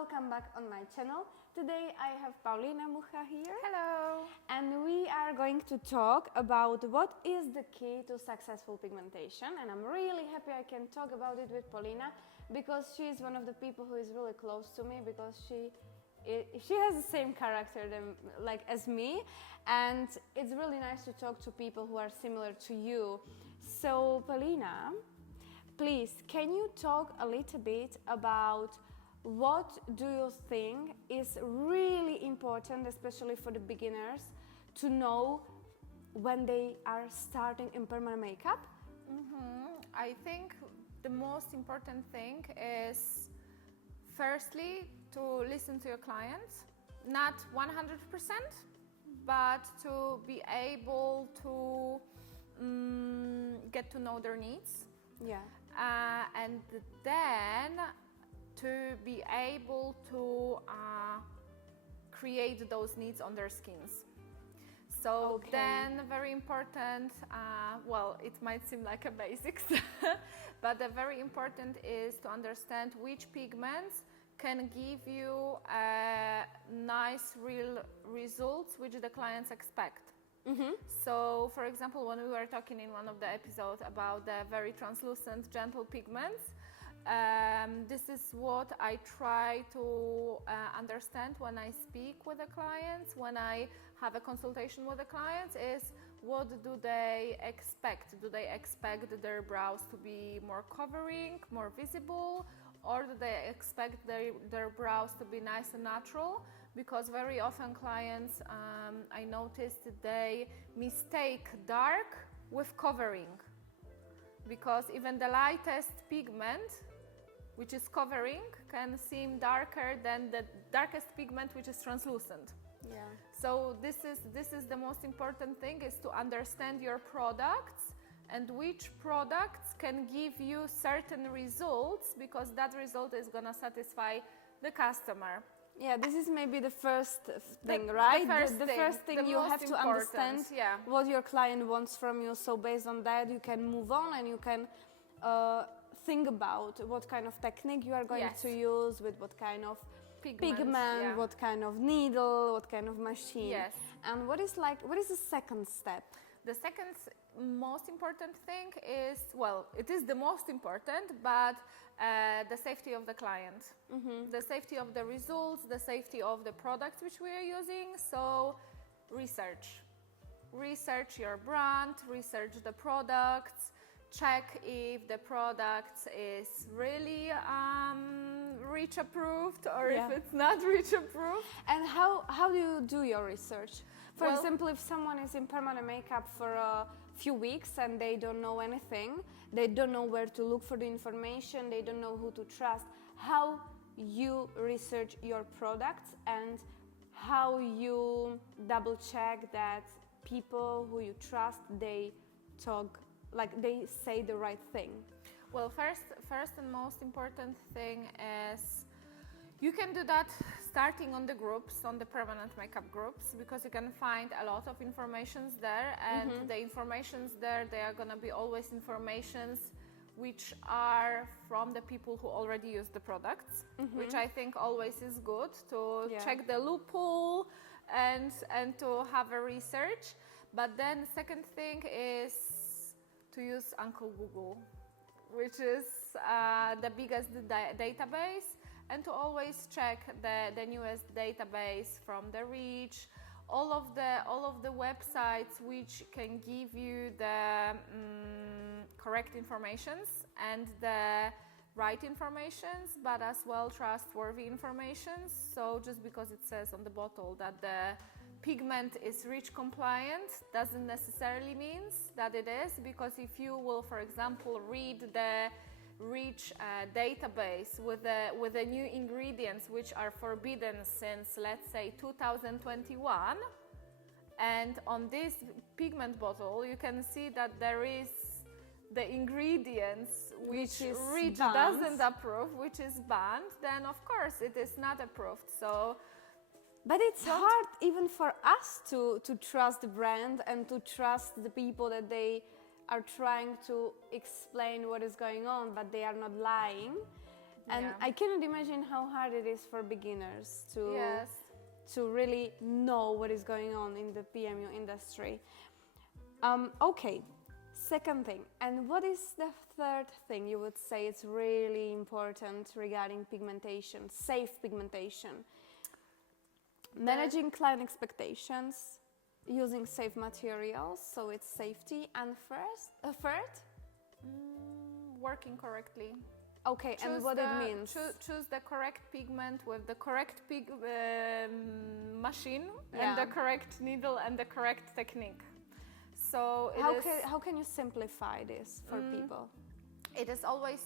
welcome back on my channel. Today I have Paulina Mucha here. Hello! And we are going to talk about what is the key to successful pigmentation, and I'm really happy I can talk about it with Paulina because she is one of the people who is really close to me because she has the same character as me, and it's really nice to talk to people who are similar to you. So Paulina, please, can you talk a little bit about what do you think is really important, especially for the beginners, to know when they are starting in permanent makeup? I think the most important thing is firstly to listen to your clients, not 100%, but to be able to get to know their needs. Yeah. And then to be able to create those needs on their skins. So Okay. then very important, well, it might seem like a basics, but the very important is to understand which pigments can give you nice real results which the clients expect. So, for example, when we were talking in one of the episodes about the very translucent, gentle pigments, this is what I try to understand when I speak with the clients, when I have a consultation with the clients, is what do they expect? Do they expect their brows to be more covering, more visible? Or do they expect their brows to be nice and natural? Because very often clients, I noticed, they mistake dark with covering. Because even the lightest pigment, which is covering, can seem darker than the darkest pigment, which is translucent. Yeah. So this is the most important thing, is to understand your products and which products can give you certain results, because that result is going to satisfy the customer. Yeah, this is maybe the first thing, right? The first thing you have to understand what your client wants from you. So based on that, you can move on and you can think about what kind of technique you are going to use, with what kind of pigment, what kind of needle, what kind of machine. Yes. And what is the second step? The second most important thing is, well, it is the most important, but the safety of the client. The safety of the results, the safety of the products which we are using. So research. Research your brand, research the products, check if the product is really REACH approved or if it's not REACH approved. And how do you do your research? For example, if someone is in permanent makeup for a few weeks and they don't know anything, they don't know where to look for the information, they don't know who to trust, how you research your products and how you double check that people who you trust, they talk, they say the right thing? Well, first and most important thing is you can do that starting on the groups, on the permanent makeup groups, because you can find a lot of informations there, and the informations there, they are gonna be always informations which are from the people who already use the products, which I think always is good to check the loophole and to have a research. But then the second thing is to use Uncle Google, which is the biggest database, and to always check the newest database from the REACH, all of the websites which can give you the correct informations and the right informations, but as well trustworthy informations. So just because it says on the bottle that the pigment is REACH compliant doesn't necessarily mean that it is, because if you will, for example, read the REACH database with the new ingredients which are forbidden since, let's say, 2021, and on this pigment bottle you can see that there is the ingredients which REACH doesn't approve, which is banned, then of course it is not approved. So but it's hard even for us to trust the brand and to trust the people that they are trying to explain what is going on, but they are not lying. And I cannot imagine how hard it is for beginners to really know what is going on in the PMU industry. Okay, second thing. And what is the third thing you would say is really important regarding pigmentation, safe pigmentation? Managing client expectations, using safe materials, so it's safety. And third? Working correctly. Okay, and what it means? Choose the correct pigment with the correct machine and the correct needle and the correct technique. So how can you simplify this for people? It is always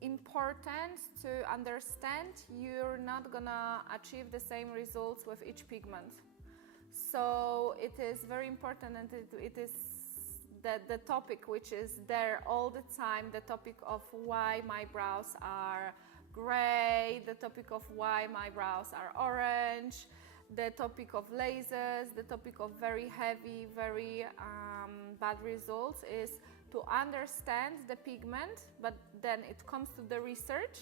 important to understand you're not gonna achieve the same results with each pigment. So it is very important, and it is the topic which is there all the time, the topic of why my brows are gray, the topic of why my brows are orange, the topic of lasers, the topic of very heavy, very bad results is to understand the pigment, but then it comes to the research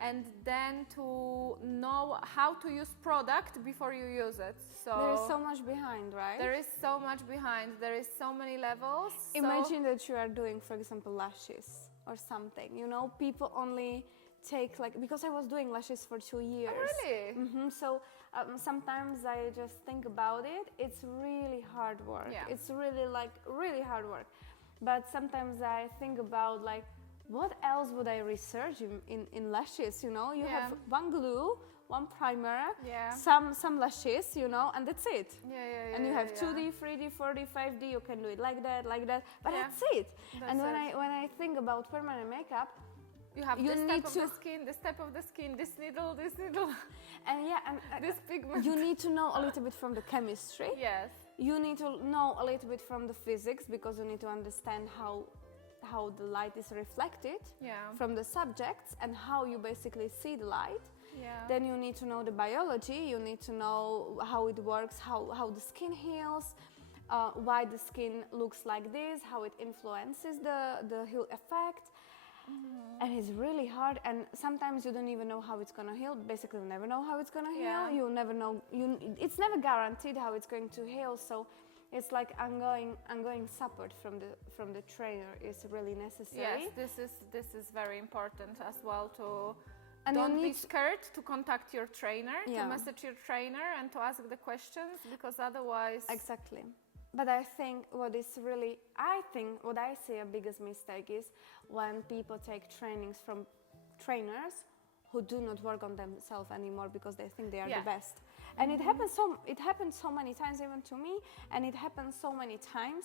and then to know how to use product before you use it. So there is so much behind, right? There is so much behind. There is so many levels. Imagine that you are doing, for example, lashes or something. You know, people only take because I was doing lashes for 2 years. Oh, really? Mm-hmm. So sometimes I just think about it. It's really hard work. Yeah. It's really hard work. But sometimes I think about what else would I research in lashes? You know, you have one glue, one primer, some lashes, you know, and that's it. And you have 2D, 3D, 4D, 5D. You can do it like that, but that's it. And when I think about permanent makeup, you have this type of the skin, this type of the skin, this needle, and this pigment. You need to know a little bit from the chemistry. Yes. You need to know a little bit from the physics, because you need to understand how the light is reflected from the subjects and how you basically see the light. Then you need to know the biology. You need to know how it works, how the skin heals, why the skin looks like this, how it influences the heal effect. And it's really hard, and sometimes you don't even know how it's gonna heal. Basically, you never know how it's gonna heal. You never know. It's never guaranteed how it's going to heal. So it's like ongoing support from the trainer is really necessary. Yes, this is very important as well. And don't be scared to contact your trainer, to message your trainer, and to ask the questions, because otherwise. Exactly. But I think what I see a biggest mistake is when people take trainings from trainers who do not work on themselves anymore because they think they are the best. And it happens so many times even to me, and it happens so many times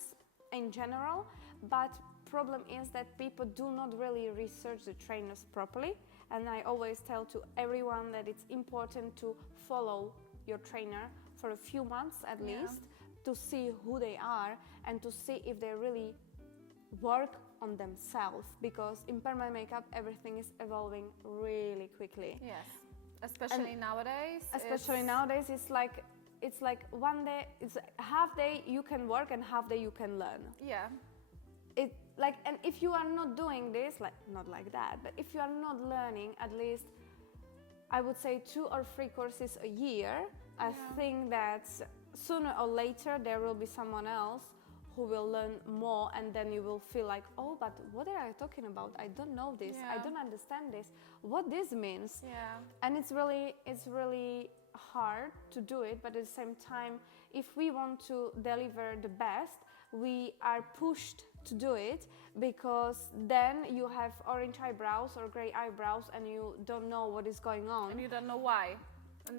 in general. But problem is that people do not really research the trainers properly. And I always tell to everyone that it's important to follow your trainer for a few months at least, to see who they are and to see if they really work on themselves, because in permanent makeup everything is evolving really quickly. Yes, especially nowadays. Nowadays, it's like one day, it's half day you can work and half day you can learn. Yeah. And if you are not doing this, not like that, but if you are not learning at least, I would say 2 or 3 courses a year, I think that sooner or later there will be someone else who will learn more, and then you will feel like, oh, but what are you talking about? I don't know this. I don't understand this. What this means? And it's really hard to do it, but at the same time, if we want to deliver the best, we are pushed to do it, because then you have orange eyebrows or gray eyebrows and you don't know what is going on. And you don't know why.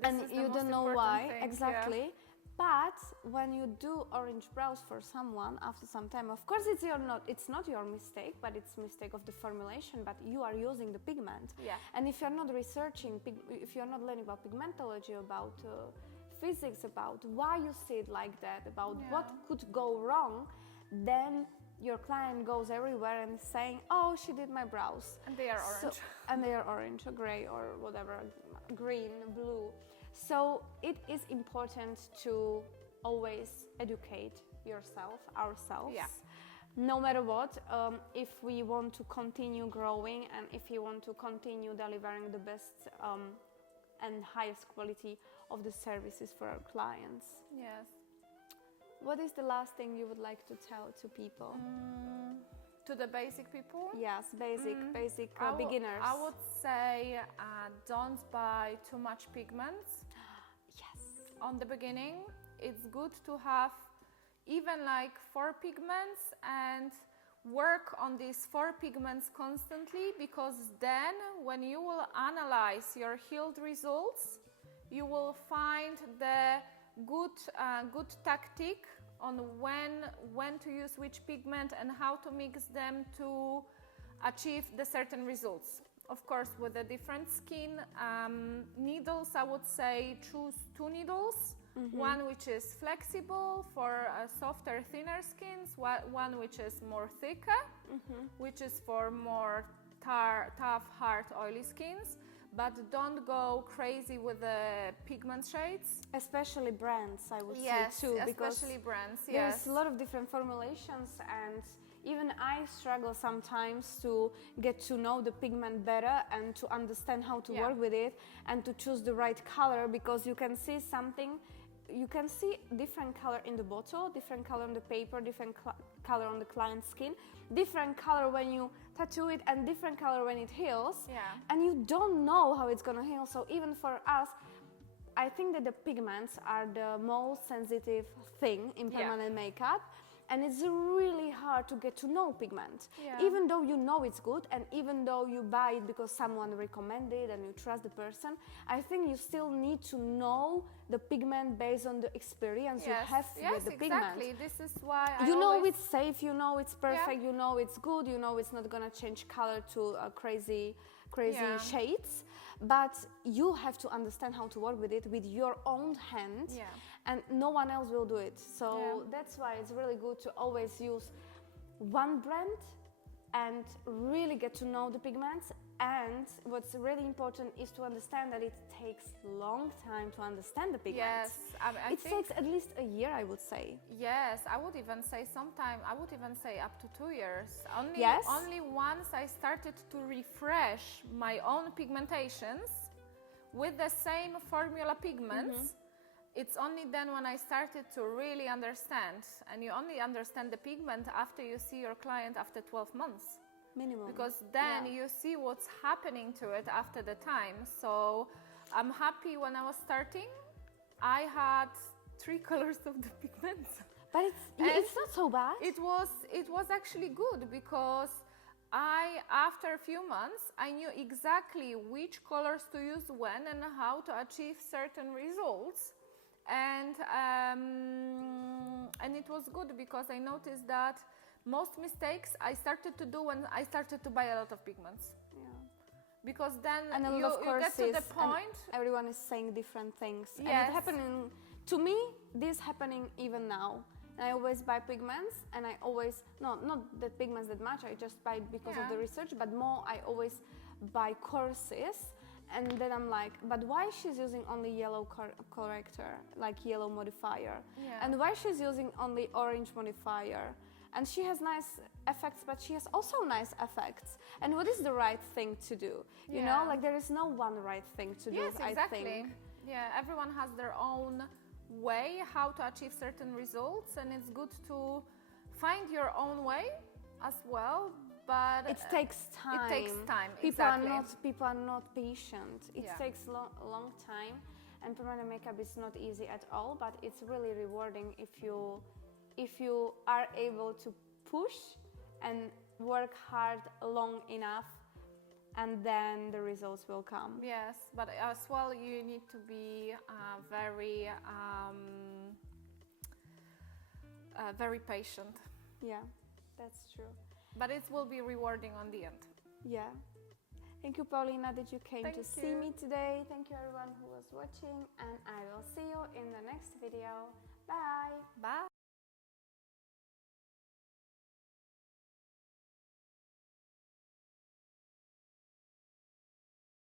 And you don't know why, exactly. But when you do orange brows for someone after some time, of course it's not your mistake, but it's mistake of the formulation, but you are using the pigment. And if you're not researching, if you're not learning about pigmentology, about physics, about why you see it like that, about what could go wrong, then your client goes everywhere and is saying, oh, she did my brows. And they are orange. And they are orange or gray or whatever, green, blue. So it is important to always educate ourselves, no matter what, if we want to continue growing and if we want to continue delivering the best and highest quality of the services for our clients. Yes. What is the last thing you would like to tell to people? To the basic people? Yes, basic beginners. I would say don't buy too much pigments. Yes. On the beginning, it's good to have even like 4 pigments and work on these 4 pigments constantly, because then when you will analyze your healed results, you will find the good tactic on when to use which pigment and how to mix them to achieve the certain results. Of course, with a different skin, needles, I would say choose 2 needles. One which is flexible for softer, thinner skins, one which is more thicker, which is for more tough, hard, oily skins. But don't go crazy with the pigment shades. Especially brands, I would Yes, say too, because especially brands. there's Yes. a lot of different formulations, and even I struggle sometimes to get to know the pigment better and to understand how to work with it and to choose the right color, because you can see something, you can see different color in the bottle, different color on the paper, different color on the client's skin, different color when you tattoo it, and different color when it heals. Yeah. And you don't know how it's gonna heal. So even for us, I think that the pigments are the most sensitive thing in permanent makeup. And it's really hard to get to know pigment. Yeah. Even though you know it's good, and even though you buy it because someone recommended and you trust the person, I think you still need to know the pigment based on the experience you have with the pigment. Exactly. This is why you know it's safe, you know it's perfect, Yeah. you know it's good, you know it's not gonna change color to crazy shades. But you have to understand how to work with it with your own hand, and no one else will do it. So that's why it's really good to always use one brand and really get to know the pigments. And what's really important is to understand that it takes long time to understand the pigments. Yes, It takes at least a year, I would say. Yes, I would even say up to 2 years. Only once I started to refresh my own pigmentations with the same formula pigments, it's only then when I started to really understand. And you only understand the pigment after you see your client after 12 months. Minimum. Because then you see what's happening to it after the time. So I'm happy when I was starting, I had 3 colors of the pigments. But it's not so bad. It was actually good, because after a few months, I knew exactly which colors to use when and how to achieve certain results. And it was good, because I noticed that most mistakes I started to do when I started to buy a lot of pigments. Yeah. Because then And a lot you of courses, get to the point. Everyone is saying different things. Yes. And it's happening, to me, this happening even now. And I always buy pigments, and I always, not the pigments that much, I just buy it because of the research, but more I always buy courses. And then I'm like, but why she's using only yellow corrector, like yellow modifier? Yeah. And why she's using only orange modifier? And she has nice effects, but she has also nice effects. And what is the right thing to do? You know, like there is no one right thing to do, Yes, exactly. I think. Yeah, everyone has their own way how to achieve certain results, and it's good to find your own way as well. But it takes time. It takes time. People are not patient. It takes a long time, and permanent makeup is not easy at all. But it's really rewarding if you are able to push and work hard long enough, and then the results will come. Yes, but as well you need to be very patient. Yeah, that's true. But it will be rewarding on the end. Yeah. Thank you, Paulina, that you came to see you. me today. Thank you, everyone who was watching, and I will see you in the next video. Bye. Bye.